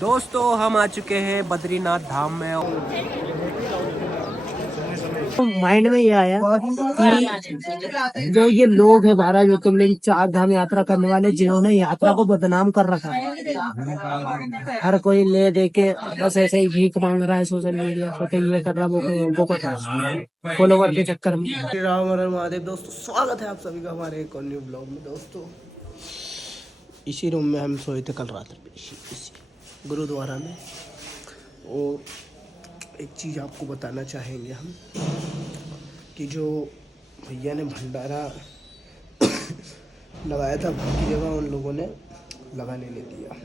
दोस्तों हम आ चुके हैं बद्रीनाथ धाम में। माइंड में ये आया कि जो ये लोग हैं भारत जो तुम लोग चार धाम यात्रा करने वाले जिन्होंने यात्रा को बदनाम कर रखा है। हर कोई ले दे के बस ऐसे ही भीख मांग रहा है सोशल मीडिया पे, कहीं ये कर रहा वो कर रहा फॉलोवर के चक्कर में। श्री राम हर महादेव। दोस्तों स्वागत है आप सभी का हमारे एक और न्यू ब्लॉग में। दोस्तों इसी रूम में हम सोए थे कल रात में, इसी गुरुद्वारा में। और एक चीज़ आपको बताना चाहेंगे हम कि जो भैया ने भंडारा लगाया था की जगह उन लोगों ने लगाने नहीं दिया।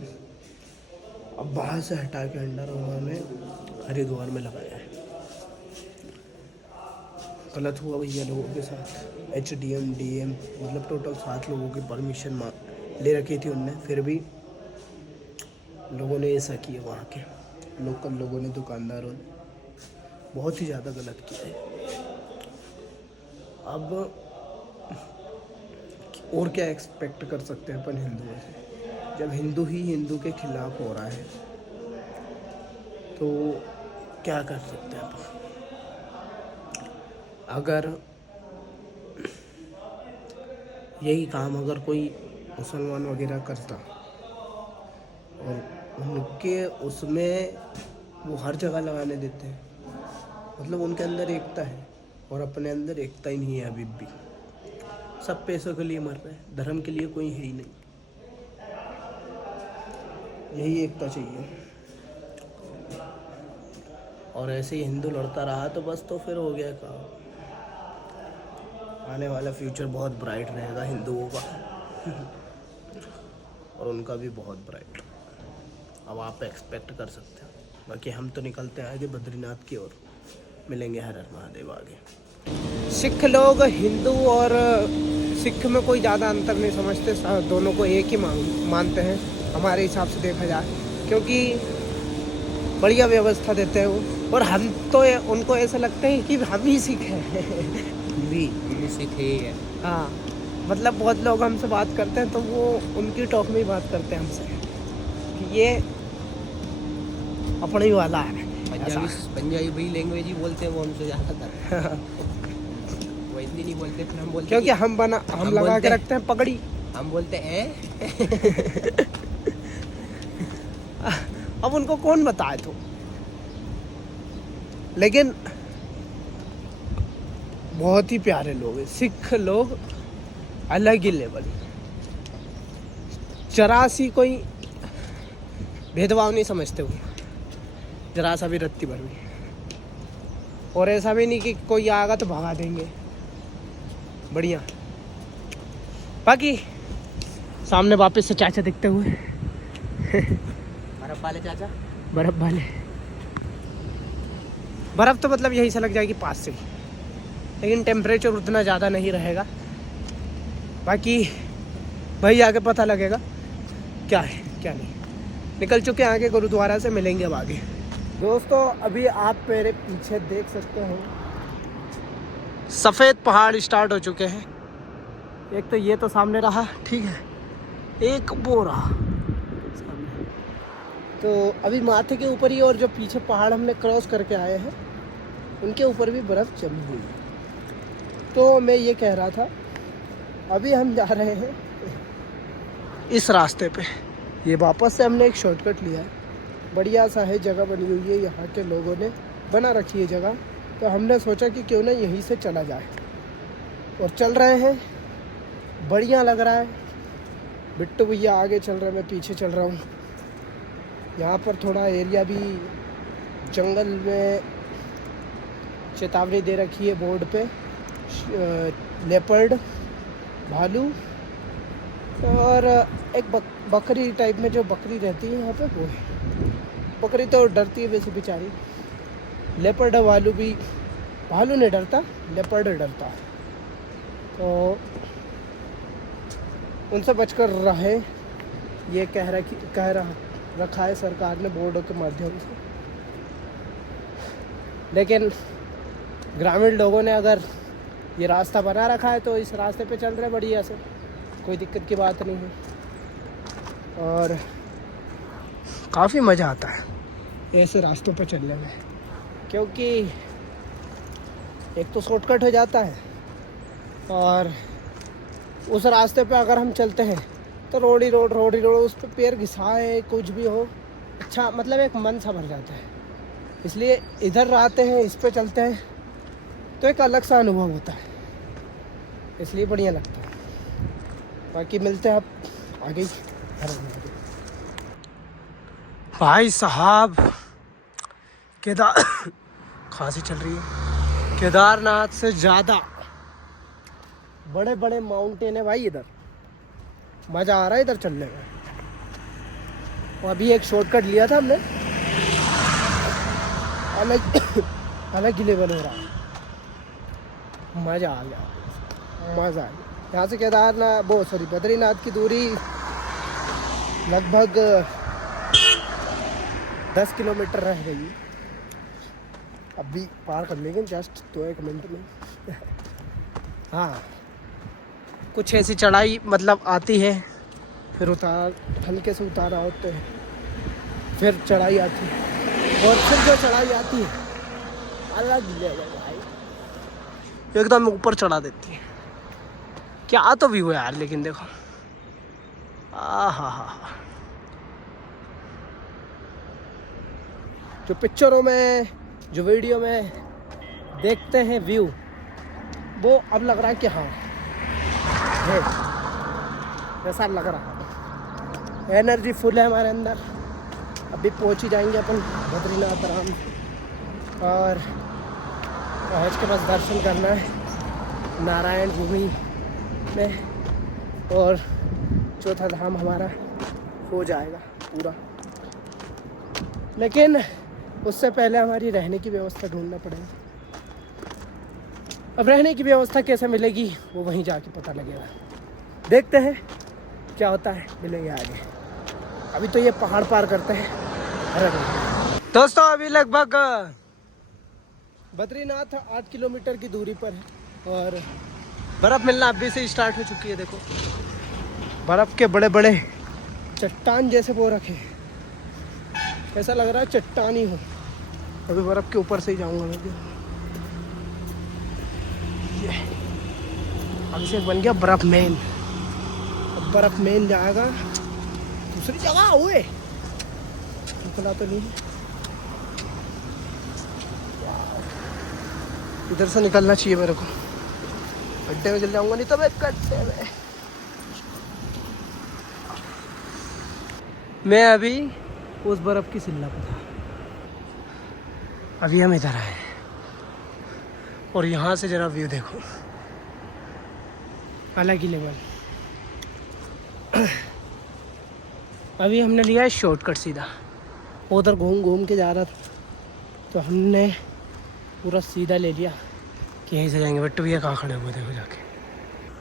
अब बाहर से हटा के भंडारा उन्होंने हरिद्वार में लगाया है। गलत हुआ भैया लोगों के साथ। HDM DM मतलब टोटल 7 लोगों की परमिशन ले रखी थी उनने, फिर भी लोगों ने ऐसा किया। वहाँ के लोकल लोगों ने, दुकानदारों ने बहुत ही ज़्यादा गलत किया है। अब और क्या एक्सपेक्ट कर सकते हैं अपन हिंदुओं से, जब हिंदू ही हिंदू के खिलाफ हो रहा है तो क्या कर सकते हैं अपन। अगर यही काम अगर कोई मुसलमान वगैरह करता और उनके उसमें वो हर जगह लगाने देते हैं, मतलब उनके अंदर एकता है और अपने अंदर एकता ही नहीं है अभी भी। सब पैसों के लिए मर रहे हैं, धर्म के लिए कोई है ही नहीं। यही एकता चाहिए। और ऐसे ही हिंदू लड़ता रहा तो बस तो फिर हो गया काम। आने वाला फ्यूचर बहुत ब्राइट रहेगा हिंदुओं का और उनका भी बहुत ब्राइट। अब आप एक्सपेक्ट कर सकते हैं। बाकी हम तो निकलते हैं आगे बद्रीनाथ की ओर। मिलेंगे हर हर महादेव आगे। सिख लोग हिंदू और सिख में कोई ज़्यादा अंतर नहीं समझते, दोनों को एक ही मानते हैं हमारे हिसाब से देखा जाए, क्योंकि बढ़िया व्यवस्था देते हैं वो। और हम तो उनको ऐसा लगता है कि हम ही सिख हैं भी सिख ही है। हाँ, मतलब बहुत लोग हमसे बात करते हैं तो वो उनकी टॉक में ही बात करते हैं हमसे कि ये अपने ही वाला है। पंजाबी भी लैंग्वेज ही बोलते हैं वो हमसे ज़्यादातर वो हिंदी नहीं बोलते। फिर हम बोलते क्योंकि हम लगा के रखते हैं पगड़ी। हम बोलते हैं अब उनको कौन बताए तो। लेकिन बहुत ही प्यारे लोग हैं सिख लोग, अलग ही लेवल। जरा सी कोई भेदभाव नहीं समझते वो, जरा सा भी रत्ती भर भी। और ऐसा भी नहीं कि कोई आएगा तो भगा देंगे, बढ़िया। बाकी सामने वापस से चाचा दिखते हुए बर्फ वाले चाचा, बर्फ वाले। बर्फ तो मतलब यही से लग जाएगी पास से ही, लेकिन टेम्परेचर उतना ज़्यादा नहीं रहेगा। बाकी वही आगे पता लगेगा क्या है क्या नहीं। निकल चुके हैं आगे गुरुद्वारा से, मिलेंगे अब आगे। दोस्तों अभी आप मेरे पीछे देख सकते हो सफ़ेद पहाड़ स्टार्ट हो चुके हैं। एक तो ये तो सामने रहा, ठीक है, एक वो रहा सामने। तो अभी माथे के ऊपर ही, और जो पीछे पहाड़ हमने क्रॉस करके आए हैं उनके ऊपर भी बर्फ़ जमी हुई है। तो मैं ये कह रहा था, अभी हम जा रहे हैं इस रास्ते पे। ये वापस से हमने एक शॉर्टकट लिया है, बढ़िया सा है, जगह बनी हुई है, यहाँ के लोगों ने बना रखी है जगह। तो हमने सोचा कि क्यों ना यहीं से चला जाए, और चल रहे हैं, बढ़िया लग रहा है। बिट्टू भैया आगे चल रहे हैं, मैं पीछे चल रहा हूँ। यहाँ पर थोड़ा एरिया भी जंगल में चेतावनी दे रखी है बोर्ड पे, लेपर्ड, भालू और एक बकरी टाइप में जो बकरी रहती है यहाँ पे वो है। बकरी तो डरती है वैसे बेचारी। लेपर्ड भालू भी, भालू नहीं डरता, लेपर्ड डरता है। तो उनसे बचकर रहे, ये कह रखा है सरकार ने बोर्ड के माध्यम से। लेकिन ग्रामीण लोगों ने अगर ये रास्ता बना रखा है तो इस रास्ते पे चल रहे बढ़िया से, कोई दिक्कत की बात नहीं है। और काफ़ी मज़ा आता है ऐसे रास्तों पर चलने में, क्योंकि एक तो शॉर्टकट हो जाता है और उस रास्ते पे अगर हम चलते हैं तो रोड ही रोड उस पर पैर घिसाए कुछ भी हो, अच्छा मतलब एक मन सा भर जाता है। इसलिए इधर आते हैं, इस पे चलते हैं तो एक अलग सा अनुभव होता है, इसलिए बढ़िया लगता है। बाकी मिलते हैं आप आगे ही। भाई साहब खांसी चल रही है। केदारनाथ से ज़्यादा बड़े बड़े माउंटेन है भाई इधर, मज़ा आ रहा है इधर चलने में। और अभी एक शॉर्टकट लिया था हमने, अलग ही लेवल हो रहा है, मज़ा आ गया, मज़ा आ गया। यहाँ से केदारनाथ बद्रीनाथ की दूरी लगभग 10 किलोमीटर रह गई, अभी पार कर लेंगे जस्ट 2-1 मिनट में। हाँ, कुछ ऐसी चढ़ाई मतलब आती है, फिर उतार, हल्के से उतार होते हैं, फिर चढ़ाई आती है, और फिर जो चढ़ाई आती है अलग लेवल भाई, एकदम ऊपर चढ़ा देती है। क्या तो व्यू है यार, लेकिन देखो हा। जो पिक्चरों में, जो वीडियो में देखते हैं व्यू, वो अब लग रहा है कि हाँ है, ऐसा लग रहा है। एनर्जी फुल है हमारे अंदर। अभी पहुंच ही जाएंगे अपन बद्रीनाथ आराम, और इसके पास दर्शन करना है नारायण भूमि में, और चौथा धाम हमारा हो जाएगा पूरा। लेकिन उससे पहले हमारी रहने की व्यवस्था ढूंढना पड़ेगा। अब रहने की व्यवस्था कैसे मिलेगी वो वहीं जाके पता लगेगा, देखते हैं क्या होता है, मिलेंगे आगे। अभी तो ये पहाड़ पार करते हैं। दोस्तों अभी लगभग बद्रीनाथ 8 किलोमीटर की दूरी पर है, और बर्फ़ मिलना अभी से स्टार्ट हो चुकी है। देखो बर्फ़ के बड़े बड़े चट्टान जैसे वो रखे, ऐसा लग रहा है चट्टान ही हो। अभी बर्फ़ के ऊपर से ही जाऊंगा मैं भी। अभिषेक बन गया बर्फ़ मेन, अब बर्फ़ मेन जाएगा दूसरी जगह। हुए निकला तो नहीं, इधर से निकलना चाहिए मेरे को, गड्ढे में चल जाऊंगा नहीं तो मैं गड्ढे में। मैं अभी उस बर्फ़ की सिल्ला पर था, अभी हम इधर आए, और यहाँ से जरा व्यू देखो, अलग ही लेवल। अभी हमने लिया है शॉर्टकट सीधा, उधर घूम के जा रहा था तो हमने पूरा सीधा ले लिया कि यहीं से जाएंगे। बट भैया कहाँ खड़े हुए देखो, जाके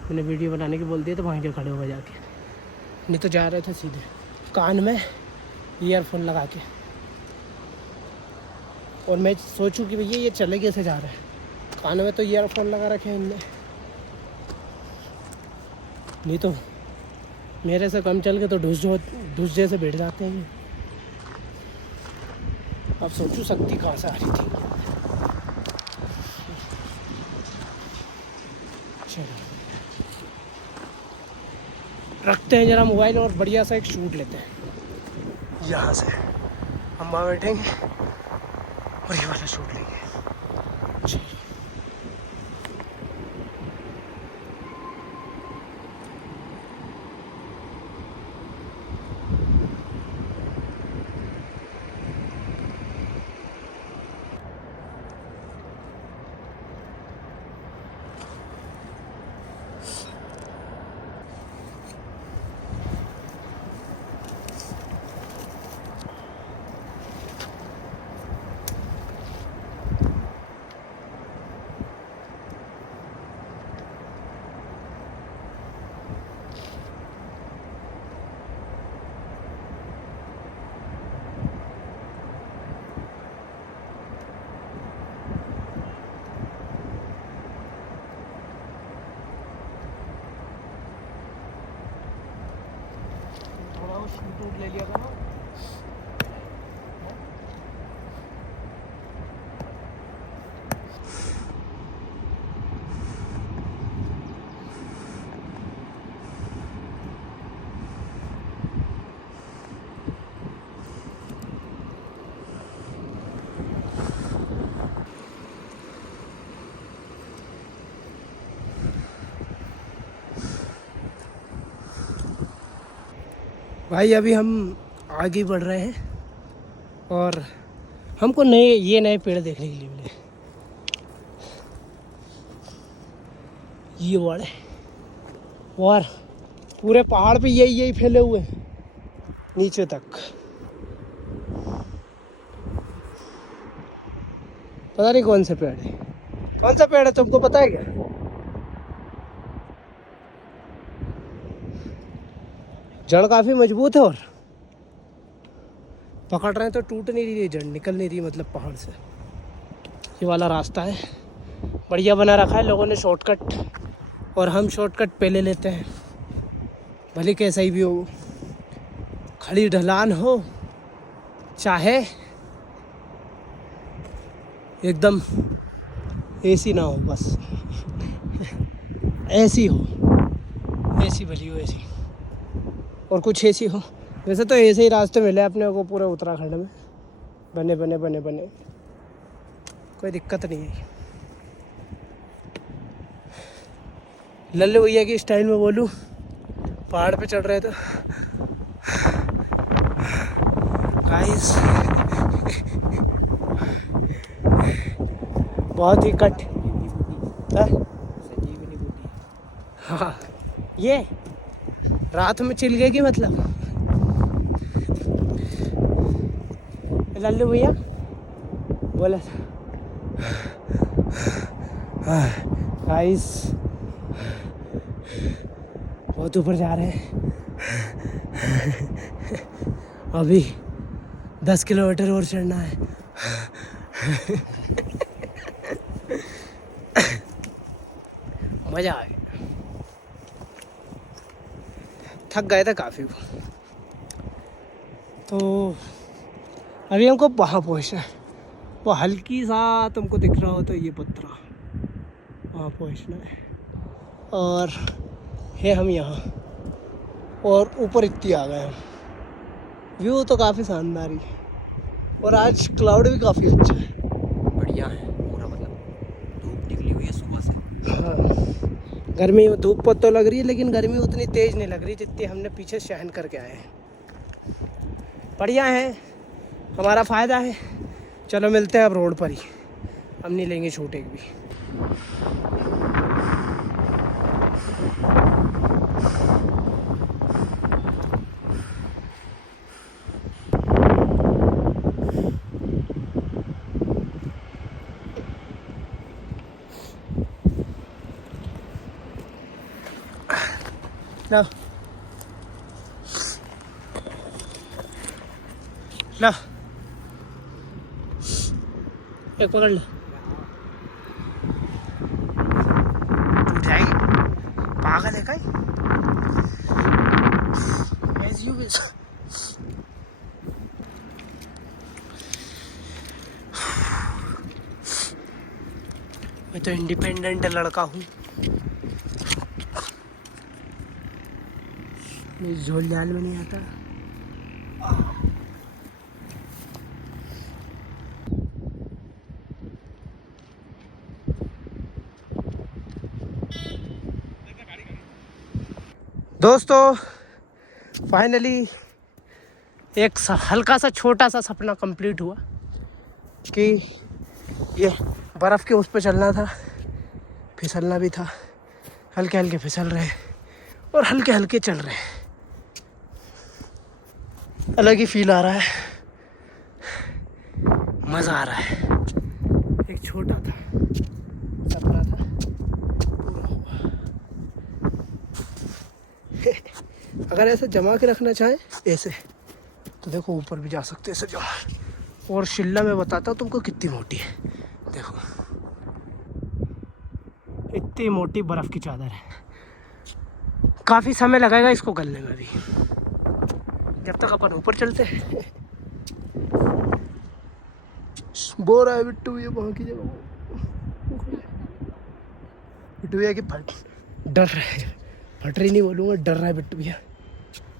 मैंने वीडियो बनाने की बोल दिया तो वहीं के खड़े हुए जाके, नहीं तो जा रहे थे सीधे कान में ईयरफोन लगा के। और मैं सोचूं कि भैया ये चले कैसे जा रहे हैं, कान में तो ईयरफोन लगा रखे हैं इनने, नहीं तो मेरे से कम चल के तो ढूस जैसे बैठ जाते हैं। अब सोचूं शक्ति कहाँ से आ रही थी। चलो रखते हैं जरा मोबाइल और बढ़िया सा एक शूट लेते हैं। यहाँ से हम वहाँ बैठेंगे और ये वाला शूट लेंगे। चलो शूट ले लिया था ना। भाई अभी हम आगे बढ़ रहे हैं और हमको नए पेड़ देखने के लिए मिले। ये वाले और पूरे पहाड़ पे यही फैले हुए हैं नीचे तक। पता नहीं कौन से पेड़ है, कौन सा पेड़ है तुमको पता है क्या? जड़ काफी मजबूत है और पकड़ रहे हैं तो टूट नहीं रही है जड़, निकल नहीं रही मतलब पहाड़ से। ये वाला रास्ता है, बढ़िया बना रखा है लोगों ने शॉर्टकट, और हम शॉर्टकट पे ले लेते हैं भले कैसा ही भी हो। खड़ी ढलान हो चाहे एकदम एसी ना हो, बस ऐसी हो, ऐसी भली हो ऐसी, और कुछ ऐसी हो। वैसे तो ऐसे ही रास्ते मिले अपने को पूरे उत्तराखंड में, बने कोई दिक्कत नहीं है। लल्लू भैया की स्टाइल में बोलूं, पहाड़ पे चढ़ रहे थे गाइस, बहुत ही कट। हाँ ये रात में चिल गए कि मतलब लल्लू भैया बोला गाइस बहुत ऊपर जा रहे हैं। अभी 10 किलोमीटर और चढ़ना है। मजा आ गया, थक गए थे काफ़ी। तो अभी हमको वहाँ पहुँचना है, वो हल्की सा तुमको दिख रहा हो तो ये पत्थरा, वहाँ पहुँचना है। और है हम यहाँ, और ऊपर इतनी आ गए हम। व्यू तो काफ़ी शानदार ही है, और आज क्लाउड भी काफ़ी अच्छा है, बढ़िया है पूरा, मतलब धूप निकली हुई है सुबह से। हाँ गर्मी, धूप तो लग रही है लेकिन गर्मी उतनी तेज़ नहीं लग रही जितनी हमने पीछे सहन करके आए हैं। बढ़िया है, हमारा फ़ायदा है। चलो मिलते हैं अब रोड पर ही, हम नहीं लेंगे छूट एक भी। ला ला एक पकड़ ले, टूट जाएगी, पागल है कहीं। As you wish। मैं तो इंडिपेंडेंट लड़का हूँ, मैं झोल जाल में नहीं आता। दोस्तों फाइनली एक हल्का सा छोटा सा सपना कंप्लीट हुआ कि ये बर्फ़ के उस पे चलना था, फिसलना भी था। हल्के हल्के फिसल रहे और हल्के हल्के चल रहे, अलग ही फील आ रहा है, मज़ा आ रहा है। एक छोटा था सपना था, पूरा हुआ। अगर ऐसे जमा के रखना चाहें ऐसे तो देखो ऊपर भी जा सकते हैं ऐसे जमा। और शिल्ला में बताता हूँ तुमको कितनी मोटी है, देखो इतनी मोटी बर्फ़ की चादर है। काफ़ी समय लगेगा इसको गलने में भी, जब तक अपन ऊपर चलते हैं। बोल रहा है बिट्टू ये वहाँ की जगह, बिट्टू भैया की डर रहा है, फट रही नहीं बोलूँगा, डर रहा है बिट्टू भैया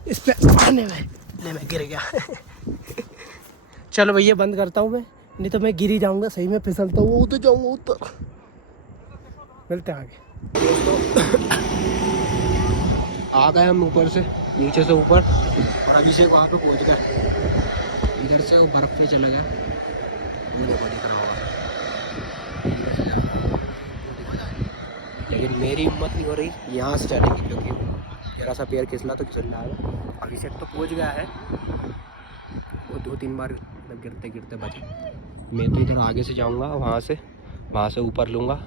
इस पे आने में। ले मैं गिर गया। चलो भैया बंद करता हूँ मैं, नहीं तो मैं गिर ही जाऊँगा, सही में फिसलता हूँ तो जाऊँगा ऊपर। मिलते हैं आगे। आ गए हम ऊपर से, नीचे से ऊपर, और अभिषेक वहाँ पे पहुँच गया। इधर से वो बर्फ पे चला गया, मेरे को दिख रहा होगा। इधर से जाना, लेकिन मेरी हिम्मत नहीं हो रही यहाँ से जाने की, क्योंकि जरा सा पैर फिसला तो फिसल जाएगा। अभिषेक तो पहुँच गया है, वो 2-3 बार गिरते गिरते बचा। मैं तो इधर आगे से जाऊँगा, वहाँ से ऊपर लूँगा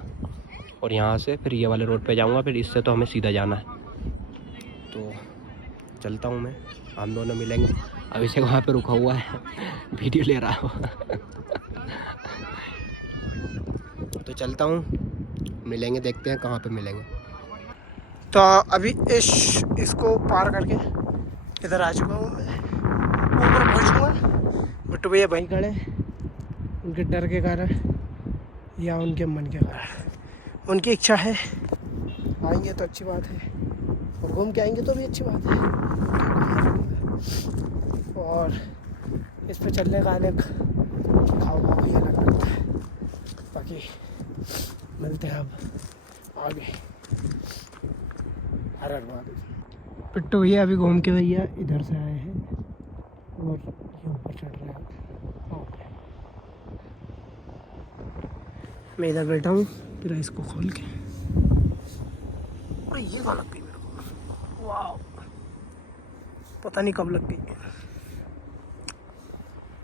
और यहाँ से फिर ये वाले रोड पे जाऊँगा। फिर इससे तो हमें सीधा जाना है, तो चलता हूँ मैं, हम दोनों मिलेंगे। अभिषेक वहाँ पे रुका हुआ है, वीडियो ले रहा हो। तो चलता हूँ, मिलेंगे, देखते हैं कहाँ पे मिलेंगे। तो अभी इसको पार करके इधर आ चुका हूँ मैं, ऊपर पहुँचूँगा। बिट्टू भैया वहीं खड़े, उनके डर के कारण या उनके मन के कारण, उनकी इच्छा है आएंगे तो अच्छी बात है, और घूम के आएंगे तो भी अच्छी बात है। और इस पे चलने का अलग खाओ ही अलग लगता है। बाकी मिलते हैं अब आगे। हर बात पिट्टू भैया अभी घूम के भैया इधर से आए हैं और ये ऊपर चढ़ रहे हैं। मैं इधर बैठा हूँ, फिर इसको खोल के, अरे ये कहाँ लग गई मेरे को, वाह, पता नहीं कब लग गई,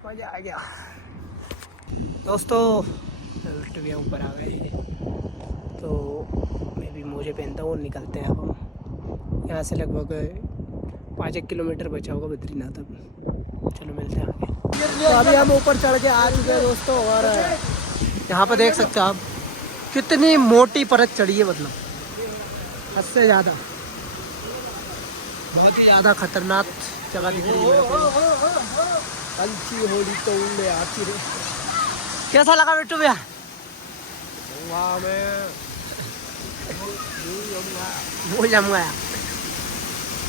मजा आ गया। दोस्तों बिट्टू भैया ऊपर आ गए हैं, तो मैं भी मोजे पहनता हूँ और निकलते हैं। अब हम यहाँ से लगभग 5-1 किलोमीटर बचा होगा बद्रीनाथ। अब चलो मिलते हैं आगे। तो अभी हम ऊपर चढ़ के आ चुके हैं दोस्तों, और यहाँ पर देख सकते हो आप कितनी मोटी परत चढ़ी है, मतलब हद से ज़्यादा, बहुत ही ज़्यादा खतरनाक जगह दिख रही है। होली तो उड़े आती रही। कैसा लगा बिट्टू भैया? वहाँ में वो जम गया,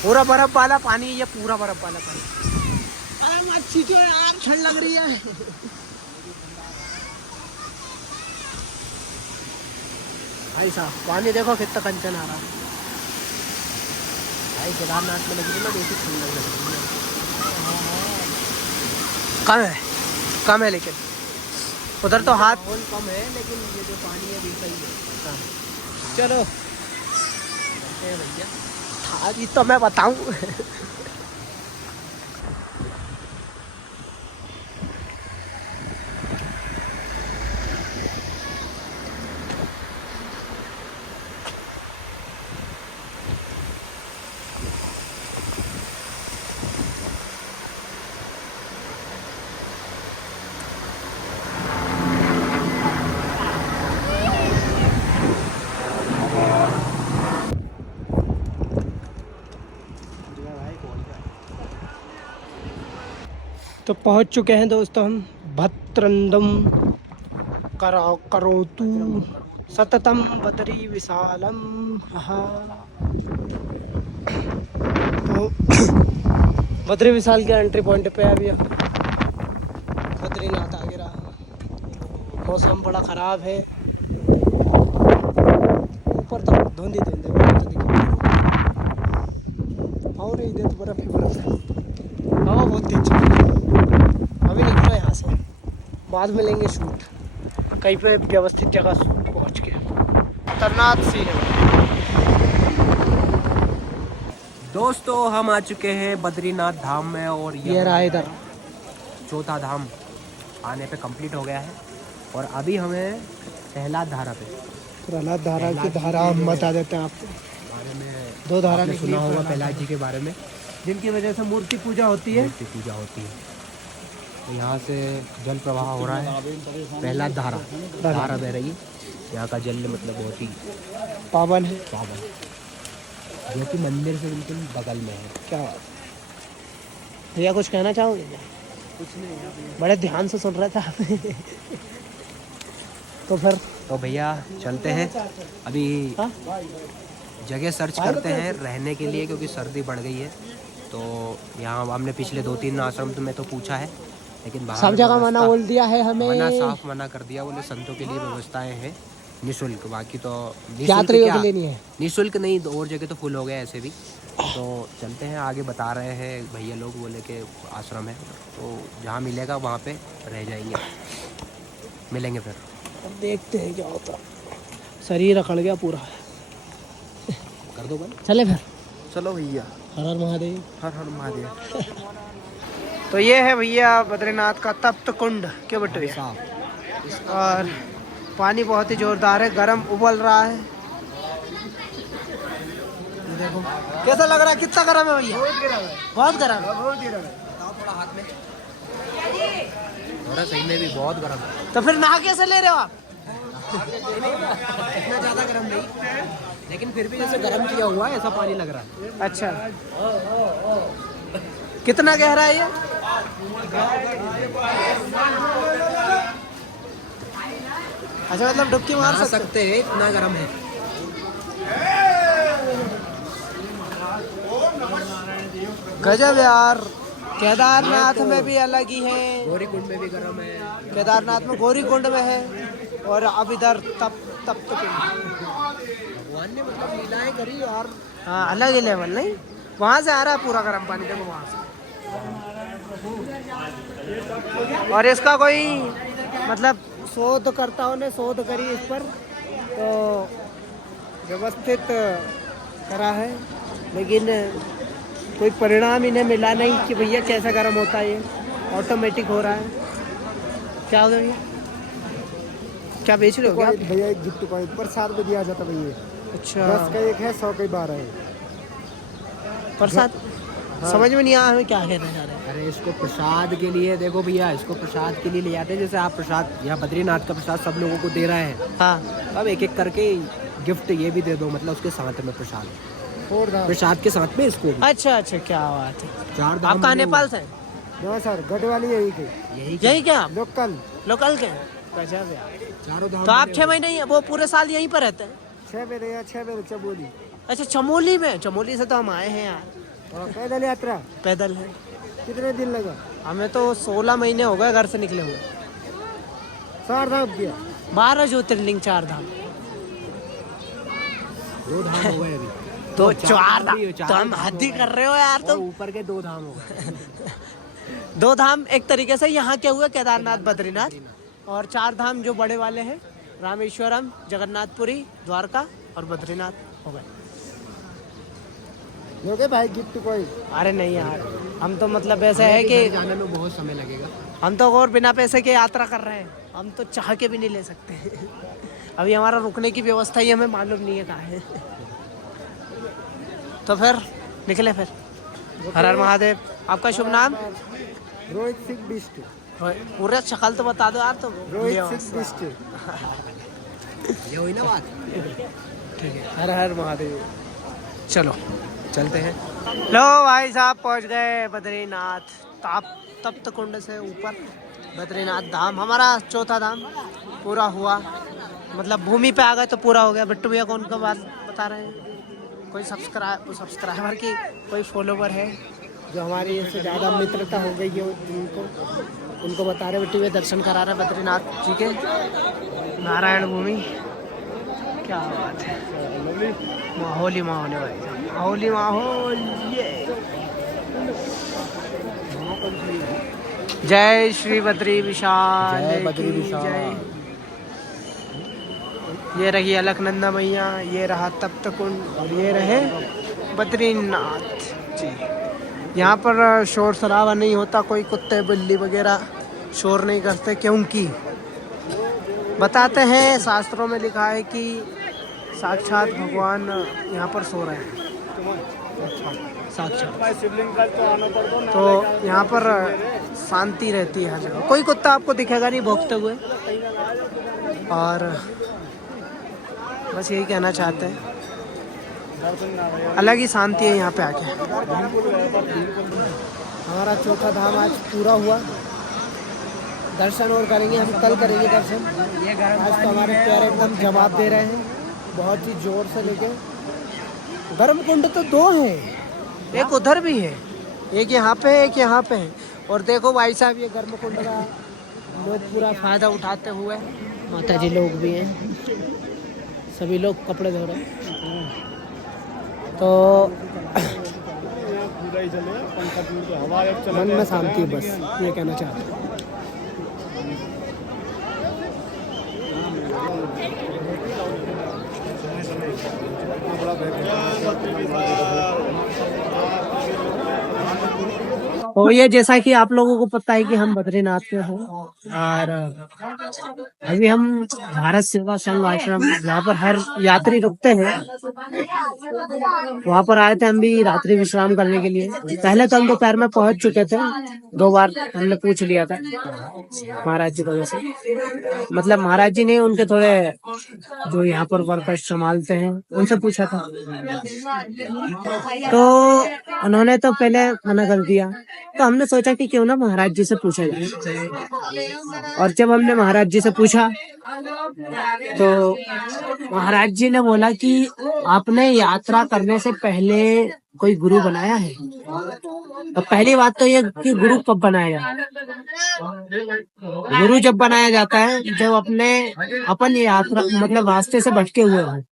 पूरा बर्फ वाला पानी, ये पूरा बर्फ वाला पानी। अरे मच्छी जो यार, ठंड लग रही है। भाई साहब पानी देखो कितना कंचन आ रहा है भाई। केदारनाथ में लग रही है ना, वैसी ठंड लग रही है। कम है लेकिन उधर तो हाथ कम है, लेकिन ये जो पानी है बिल्कुल ही है। चलो भैया अभी तो मैं बताऊं। तो पहुंच चुके हैं दोस्तों हम भद्रंदम करोतु सततम बद्री विशालम। तो बद्री विशाल के एंट्री पॉइंट पे अभी बद्रीनाथ आगे रहा। मौसम बड़ा ख़राब है, ऊपर तो धुंध ही धुंध है, और इधर तो बर्फ ही बर्फ है। हवा बहुत तेज चल रही है। अभी निकला यहाँ से, बाद में लेंगे शूट कहीं पे व्यवस्थित जगह शूट पहुँच के। खतरनाक सीन है दोस्तों, हम आ चुके हैं बद्रीनाथ धाम में, और ये रहा इधर चौथा धाम आने पे कंप्लीट हो गया है। और अभी हमें प्रहलाद धारा पे, प्रहलाद धारा की धारा हम बता देते हैं आपको। बारे में 2 धारा आपने निकली सुना होगा प्रहलाद प्रहलाद जी के बारे में, जिनकी वजह से मूर्ति पूजा होती है। मूर्ति पूजा होती है। तो यहाँ से जल प्रवाह हो रहा है, प्रहलाद धारा बह रही है। यहाँ का जल मतलब बहुत ही पावन है, जो कि मंदिर से बिल्कुल बगल में है। क्या बात। भैया कुछ कहना चाहोगे? कुछ नहीं, बड़े ध्यान से सुन रहा था। तो फिर तो भैया चलते हैं अभी। हाँ? जगह सर्च करते हैं रहने के लिए, क्योंकि सर्दी बढ़ गई है। तो यहाँ हमने पिछले 2-3 आश्रम में तो पूछा है, लेकिन बाहर सब जगह मना बोल दिया है हमें, साफ मना कर दिया। बोले संतों के लिए व्यवस्थाएं हैं निःशुल्क, बाकी तो यात्रियों के लिए नहीं है। निःशुल्क नहीं, और जगह तो फुल हो गया ऐसे भी। तो चलते हैं आगे, बता रहे हैं भैया लोग, बोले कि आश्रम है तो जहाँ मिलेगा वहाँ पे रह जाएंगे, मिलेंगे फिर। अब देखते हैं क्या होता। शरीर अकड़ गया पूरा। कर दो बंद। चले फिर। चलो भैया। हर हर महादेव। हर हर महादेव। तो ये है भैया बद्रीनाथ का तप्त कुंड के बटुए, और पानी बहुत ही जोरदार है, गर्म उबल रहा है। देखो कैसा लग रहा है, कितना गर्म है भैया? बहुत गर्म है। थोड़ा हाथ में, थोड़ा सही में भी बहुत गर्म है। तो फिर नहा कैसे ले रहे हो आप? इतना ज़्यादा गर्म नहीं, लेकिन फिर भी जैसे गर्म किया हुआ है ऐसा पानी लग रहा है। अच्छा, कितना गहरा है ये? अच्छा, मतलब डुबकी मार सकते हैं, इतना गर्म है। गजब यार। केदारनाथ में भी अलग ही है, गौरीकुंड में भी गर्म है, केदारनाथ में गौरीकुंड में है, और अब इधर तप्त कुंड। भगवान ने मतलब लीलाएं करी यार। हाँ, अलग ही लेवल। नहीं, वहाँ से आ रहा है पूरा गर्म पानी, देखो वहाँ से। और इसका कोई मतलब शोधकर्ताओं ने शोध करी इस पर, तो व्यवस्थित करा है, लेकिन कोई परिणाम इन्हें मिला नहीं कि भैया कैसा गर्म होता है, ये ऑटोमेटिक हो रहा है। क्या हो गया भैया? क्या बेच रहे हो क्या? भैया एक गिफ्ट पॉइंट प्रसाद में दिया जाता भैया। अच्छा, 10 का एक है, 100 का 12 है प्रसाद। हाँ। समझ में नहीं आया हमें क्या कहना चाह रहे हैं। अरे इसको प्रसाद के लिए, देखो भैया, इसको प्रसाद के लिए ले जाते हैं। जैसे आप प्रसाद यहाँ बद्रीनाथ का प्रसाद सब लोगों को दे रहे हैं, हाँ, अब एक एक करके गिफ्ट ये भी दे दो, मतलब उसके साथ में प्रसाद, और दाम। प्रसाद के साथ में इसको भी। अच्छा अच्छा, क्या बात है। 4 दाम आप कहाँ, बने नेपाल से? ना सर, गढ़ वाली यही के यही यही क्या लोकल। लोकल के? गजब यार। 4 दाम। तो आप 6 महीने ही, वो पूरे साल यहीं पर रहते हैं? 6 मेरे यहाँ, 6 मेरे चमोली। अच्छा, चमोली में? चमोली से तो हम आए हैं यार, और पैदल यात्रा पैदल है। कितने दिन लगा? हमें तो 16 महीने हो गए घर से निकले हुए। 4 धाम किया। 12 ज्योतिर्लिंग, 4 धाम। 2 धाम हो गए अभी। तो 4 धाम धाम भी है, 4 तो हम धाम हद ही हो कर रहे हो यार गए। तुम। और ऊपर के 2 धाम हो गए। 2 धाम एक तरीके से यहाँ के हुए, केदारनाथ, बद्रीनाथ, और 4 धाम जो बड़े वाले हैं, रामेश्वरम, जगन्नाथपुरी, द्वारका और बद्रीनाथ हो गए। लोगे भाई गिफ्ट कोई? अरे नहीं यार, हम तो मतलब ऐसा है कि जाने में बहुत समय लगेगा। हम तो और बिना पैसे के यात्रा कर रहे हैं, हम तो चाह के भी नहीं ले सकते। अभी हमारा रुकने की व्यवस्था ही हमें मालूम नहीं है कहाँ है। तो फिर निकले फिर। हर हर महादेव। आपका शुभ नाम? रोहित सिंह बिस्ट। पूरा शक्ल तो बता दो यार तुम। रोहित सिंह बिस्ट। ये हुई ना बात। ठीक है, हर हर महादेव। चलो चलते हैं। लो भाई साहब, पहुंच गए बद्रीनाथ, तप्त कुंड से ऊपर बद्रीनाथ धाम। हमारा 4था धाम पूरा हुआ, मतलब भूमि पे आ गए तो पूरा हो गया। बिट्टू भैया कौन का बात बता रहे हैं? कोई सब्सक्राइबर की कोई फॉलोवर है जो हमारी इससे ज़्यादा मित्रता हो गई है, उनको बता रहे बिट्टू भैया दर्शन करा रहे बद्रीनाथ जी के। नारायण भूमि, क्या बात है। माहौल ही माहौल है भाई, माहौल ही माहौल। ये जय श्री बद्री विशाल, जय बद्री विशाल। जय। ये रही अलकनंदा मैया, ये रहा तप्त कुंड, और ये रहे बद्रीनाथ जी। यहाँ पर शोर शराबा नहीं होता, कोई कुत्ते बिल्ली वगैरह शोर नहीं करते, क्योंकि बताते हैं शास्त्रों में लिखा है कि साक्षात भगवान यहाँ पर सो रहे हैं। साक्षात तो यहाँ पर शांति रहती है हर जगह। कोई कुत्ता आपको दिखेगा नहीं भौंकते हुए, और बस यही कहना चाहते हैं, अलग ही शांति है यहाँ पे आके। हमारा 4था धाम आज पूरा हुआ। दर्शन और करेंगे हम, कल करेंगे दर्शन। आज तो हमारे पैर एकदम जवाब दे रहे हैं, बहुत ही जोर से लेके। गर्म कुंड तो 2 हैं, एक उधर भी है, एक यहाँ पे है, एक यहाँ पे है। और देखो भाई साहब, ये गर्म कुंड का लोग पूरा फायदा उठाते हुए, माता जी लोग भी हैं, सभी लोग कपड़े धो रहे हैं। तो मन में शांति है, बस ये कहना चाहता हूँ। तो ये जैसा कि आप लोगों को पता है कि हम बद्रीनाथ में हैं और अभी हम भारत सेवा संघ आश्रम जहाँ पर हर यात्री रुकते हैं वहाँ पर आए थे हम भी रात्रि विश्राम करने के लिए। पहले तो हम दोपहर में पहुंच चुके थे, 2 बार हमने पूछ लिया था महाराज जी को, जैसे मतलब महाराज जी ने उनके थोड़े जो यहाँ पर वर्कर्स संभालते हैं उनसे पूछा था, तो उन्होंने तो पहले मना कर दिया। तो हमने सोचा कि क्यों ना महाराज जी से पूछा जाए, और जब हमने महाराज जी से पूछा तो महाराज जी ने बोला कि आपने यात्रा करने से पहले कोई गुरु बनाया है? तो पहली बात तो ये कि गुरु कब बनाया जाता है? गुरु जब बनाया जाता है जब अपन ये यात्रा मतलब रास्ते से भटके हुए हैं,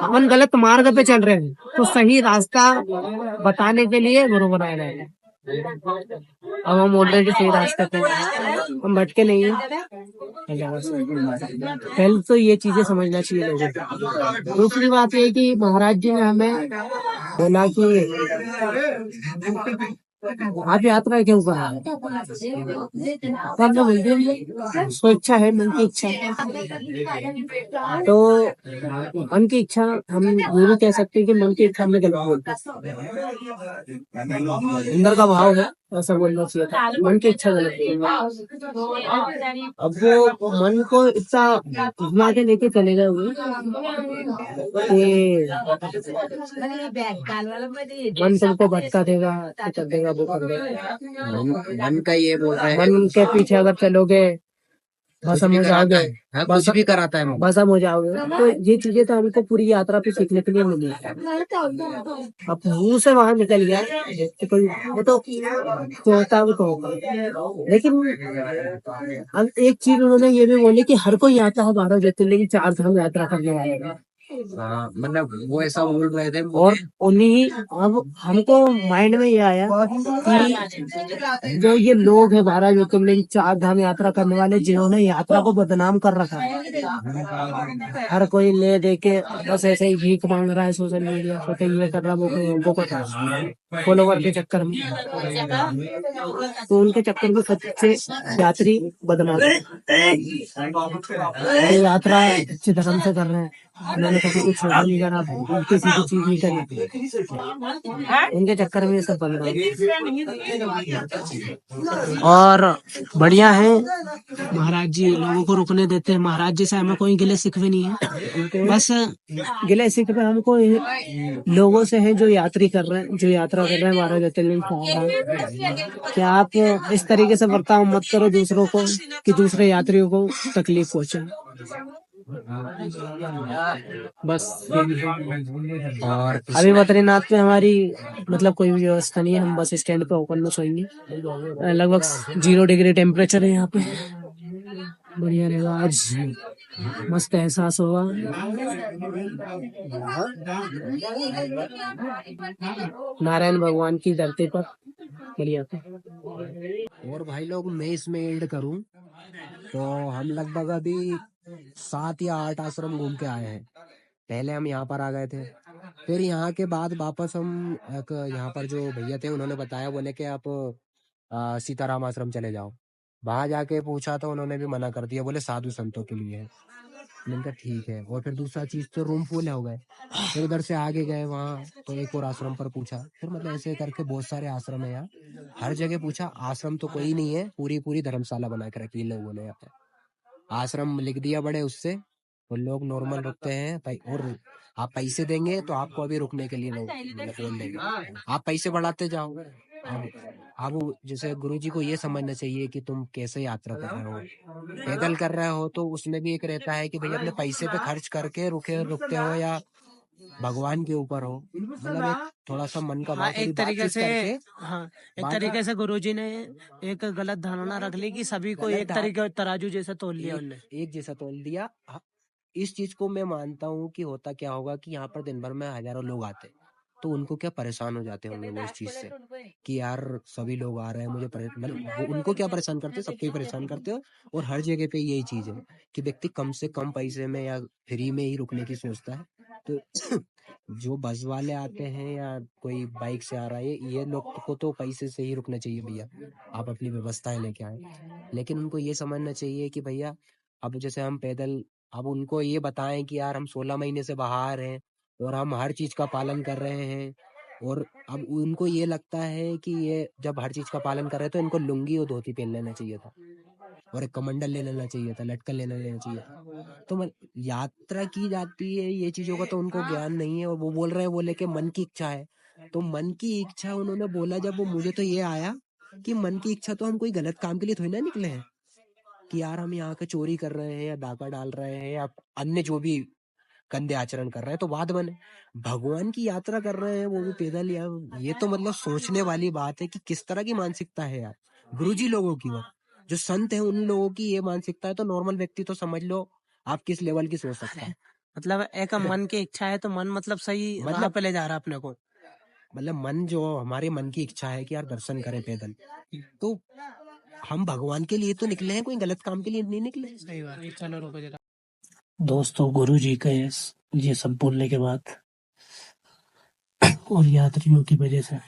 अपन गलत मार्ग पे चल रहे हैं, तो सही रास्ता बताने के लिए गुरु बनाया जाता है। अब हम ऑलरेडी सही रास्ते पे हैं, हम भटके नहीं हैं। पहले तो ये चीजें समझना चाहिए लोगों को। दूसरी बात ये कि महाराज जी ने हमें बोला कि आप यात्रा क्यों कर रहे हैं? स्वेच्छा है, मन की इच्छा है। तो मन की इच्छा हम गुरु कह सकते हैं कि मन की इच्छा में गलत बोलते अंदर का भाव है, ऐसा बोलना चाहिए था। मन की इच्छा गलत है। अब वो मन को इतना घुमा के लेके चले गए हुए मन तुमको भटका देगा, कर देगा, वो कर देगा। मन का ये बोल रहे हैं, मन के पीछे अगर चलोगे भस्म हो जाओगे, कुछ भी कराता है, भस्म हो जाओगे। तो ये चीजें तो हमको पूरी यात्रा पे सीखने के लिए मिली। अब मुंह से वहां निकल गया तो कोई वो तो होता वो तो होगा, लेकिन अब एक चीज उन्होंने ये भी बोली कि हर कोई आता है 12 ज्योतिर्लिंग 4 धाम यात्रा करने वाले का। मतलब वो ऐसा बोल रहे थे। और उन्हीं अब हमको माइंड में ये आया कि जो ये लोग हैं 12 ज्योतिर्लिंग 4 धाम यात्रा करने वाले, जिन्होंने यात्रा को बदनाम कर रखा है, हर कोई ले दे के बस ऐसे ही भीख मांग रहा है सोशल मीडिया पे, ये कर रहा वो कर रहा फॉलोवर के चक्कर में, तो उनके चक्कर में सच्चे यात्री बदनाम यात्रा अच्छे धर्म से कर रहे हैं। उन्होंने कभी कुछ छोड़ा नहीं करा, किसी की चीज नहीं करी, उनके चक्कर में ये सब बन रहा है। और बढ़िया है महाराज जी लोगों को रुकने देते हैं। महाराज जी से हमें कोई गिले शिकवे नहीं है, बस गिले शिकवे हमको लोगों से है जो यात्री कर रहे हैं, जो यात्रा कर रहे हैं 12 ज्योतिर्लिंग कि आप इस तरीके से बर्ताव मत करो दूसरों को कि दूसरे यात्रियों को तकलीफ पहुंचे, बस। और अभी बद्रीनाथ में हमारी मतलब कोई भी व्यवस्था नहीं है, हम बस स्टैंड पे ओपन में सोएंगे। लगभग 0 डिग्री टेम्परेचर है यहाँ पे, बढ़िया रहेगा। आज मस्त एहसास होगा। नारायण भगवान की धरती पर बढ़िया। और भाई लोग मैं इसमें ऐड करूं तो हम लगभग अभी 7 या 8 आश्रम घूम के आए हैं। पहले हम यहाँ पर आ गए थे, फिर यहाँ के बाद वापस हम यहाँ पर जो भैया थे उन्होंने बताया, बोले कि आप सीताराम आश्रम चले जाओ। वहां जाके पूछा तो उन्होंने भी मना कर दिया, बोले साधु संतों के लिए है। मैंने कहा ठीक है। और फिर दूसरा चीज तो रूम फुल हो गए, फिर उधर से आगे गए वहाँ तो एक और आश्रम पर पूछा, फिर मतलब ऐसे करके बहुत सारे आश्रम है यहाँ। हर जगह पूछा, आश्रम तो कोई नहीं है, पूरी धर्मशाला बना के रखी लोगों ने। यहाँ आश्रम लिख दिया बड़े उससे, वो लोग नॉर्मल रुकते हैं। और आप पैसे देंगे तो आपको अभी रुकने के लिए लोग बोल देंगे, आप पैसे बढ़ाते जाओ। अब जैसे गुरुजी को ये समझना चाहिए कि तुम कैसे यात्रा कर रहे हो, पैदल कर रहे हो तो उसमें भी एक रहता है कि भाई अपने पैसे पे खर्च करके रुकते हो या भगवान के ऊपर हो, मतलब एक थोड़ा सा मन का भाव एक तरीके से एक तरीके से गुरुजी ने एक गलत धारणा रख ली कि सभी को एक तरीके तराजू जैसा तोल लिया, उन्होंने एक जैसा तोल दिया। इस चीज को मैं मानता हूँ कि होता क्या होगा कि यहाँ पर दिन भर में हजारों लोग आते, तो उनको क्या परेशान हो जाते होंगे वो इस चीज से कि यार सभी लोग आ रहे हैं, मुझे मतलब वो उनको क्या परेशान करते हैं, सबको ही परेशान करते हो। और हर जगह पे यही चीज है कि व्यक्ति कम से कम पैसे में या फ्री में ही रुकने की सोचता है। तो जो बस वाले आते हैं या कोई बाइक से आ रहा है, ये लोग को तो पैसे से ही रुकना चाहिए भैया, आप अपनी व्यवस्थाएं लेके आए। लेकिन उनको ये समझना चाहिए कि भैया अब जैसे हम पैदल, अब उनको ये बताएं कि यार हम 16 महीने से बाहर हैं और हम हर चीज का पालन कर रहे हैं। और अब उनको ये लगता है कि ये जब हर चीज का पालन कर रहे हैं तो इनको लुंगी और धोती पहन लेना चाहिए था और एक कमंडल ले लेना चाहिए था, लटकन ले लेना चाहिए था। तो यात्रा की जाती है, ये चीजों का तो उनको ज्ञान नहीं है। और वो बोल रहे हैं, वो लेके मन की इच्छा है, तो मन की इच्छा उन्होंने बोला जब वो मुझे तो ये आया कि मन की इच्छा तो हम कोई गलत काम के लिए थोड़ी ना निकले हैं कि यार हम यहाँ के चोरी कर रहे हैं या डाका डाल रहे हैं या अन्य जो भी गंदे आचरण कर रहे हैं तो बात बने। भगवान की यात्रा कर रहे हैं वो भी पैदल यार, ये तो मतलब सोचने वाली बात है कि किस तरह की मानसिकता है यार गुरुजी लोगों की। वो जो संत है उन लोगों की ये मानसिकता है, तो नॉर्मल व्यक्ति तो समझ लो आप किस लेवल की सोच सकता है। मतलब एक मन की इच्छा है तो मन मतलब सही राह पे ले जा रहा है अपने को। मतलब मन जो हमारे मन की इच्छा है कि यार दर्शन करें पैदल, तो हम भगवान के लिए तो निकले हैं, कोई गलत काम के लिए नहीं निकले। सही बात है। चलो रुको जरा। दोस्तों गुरु जी का ये सब बोलने के बाद और यात्रियों की वजह से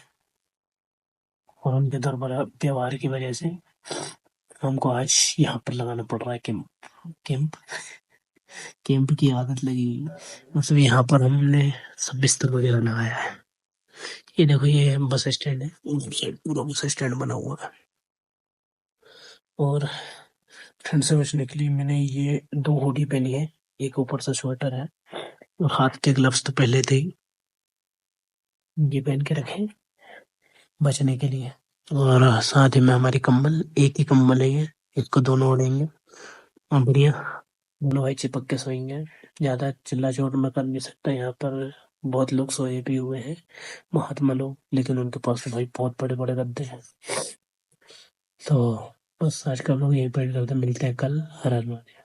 और उनके दरबार व्यवहार की वजह से हमको आज यहाँ पर लगाना पड़ रहा है कैंप कैंप की आदत लगी हुई। मतलब यहाँ पर हमने सब बिस्तर वगैरह लगाया है। ये देखो ये बस स्टैंड है, उस साइड पूरा बस स्टैंड बना हुआ है। और ठंड से बचने के लिए मैंने ये 2 हुडी पहनी है, एक ऊपर से स्वेटर है और हाथ के ग्लव्स तो पहले थे ही, ये पहन के रखे बचने के लिए। और साथ ही में हमारी कंबल, एक ही कंबल है ये, एक को दोनों ओढ़ेंगे और बढ़िया दोनों भाई चिपक के सोएंगे। ज्यादा चिल्ला चोट मैं कर नहीं सकता, यहाँ पर बहुत लोग सोए भी हुए हैं महात्मा लोग, लेकिन उनके पास तो भाई बहुत बड़े बड़े गद्दे हैं। तो बस आज का लोग यही पेड़ करते, मिलते हैं कल। हर हर महादेव।